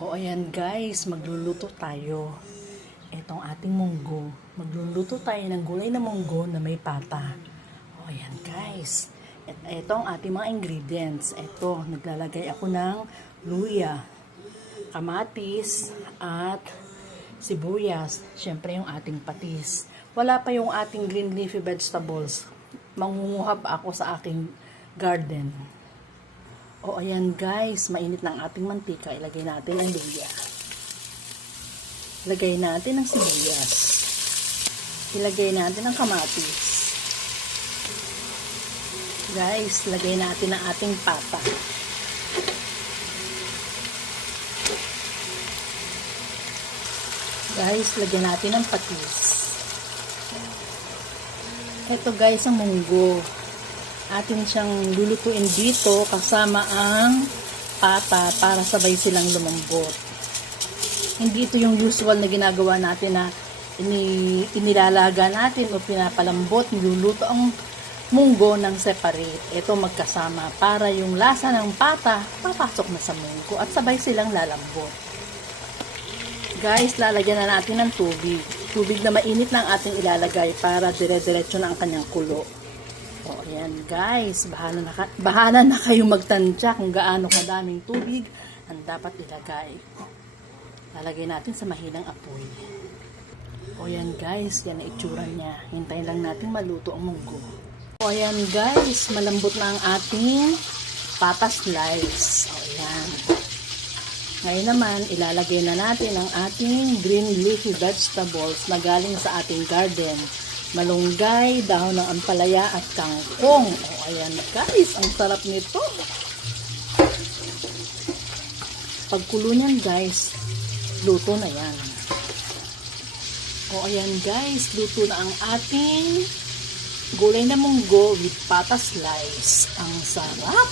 O ayan guys, magluluto tayo. Itong ating munggo. Magluluto tayo ng gulay na munggo na may pata. O ayan guys. Ito ang ating mga ingredients. Ito, naglalagay ako ng luya, kamatis, at sibuyas. Siyempre yung ating patis. Wala pa yung ating green leafy vegetables. Mangunguhab ako sa aking garden. O ayan guys, mainit ng ating mantika. Ilagay natin ang luya. Ilagay natin ang sibuyas. Ilagay natin ang kamatis. Guys, lagay natin ang ating pata. Guys, lagyan natin ang patis. Ito guys, ang munggo. Atin siyang lulutuin dito kasama ang pata para sabay silang lumambot. Hindi ito yung usual na ginagawa natin na inilalaga natin o pinapalambot, niluluto ang munggo ng separate. Ito magkasama para yung lasa ng pata papasok na sa munggo at sabay silang lalambot. Guys, lalagyan na natin ng tubig. Tubig na mainit na ang ating ilalagay para dire-diretso na ang kanyang kulo. O, ayan guys, bahala na kayo magtansya kung gaano kadaming tubig ang dapat ilagay. Lalagay natin sa mahinang apoy. O, ayan guys, yan ang itsura niya. Hintayin lang natin maluto ang munggo. O, ayan guys, malambot na ang ating pata slice. O, ayan. Ngayon naman, ilalagay na natin ang ating green leafy vegetables na galing sa ating garden. Malunggay, dahon ng ampalaya at kangkong. O ayan guys, ang sarap nito. Pagkulo niyan guys, luto na yan. O ayan guys, luto na ang ating gulay na munggo with pata slice. Ang sarap!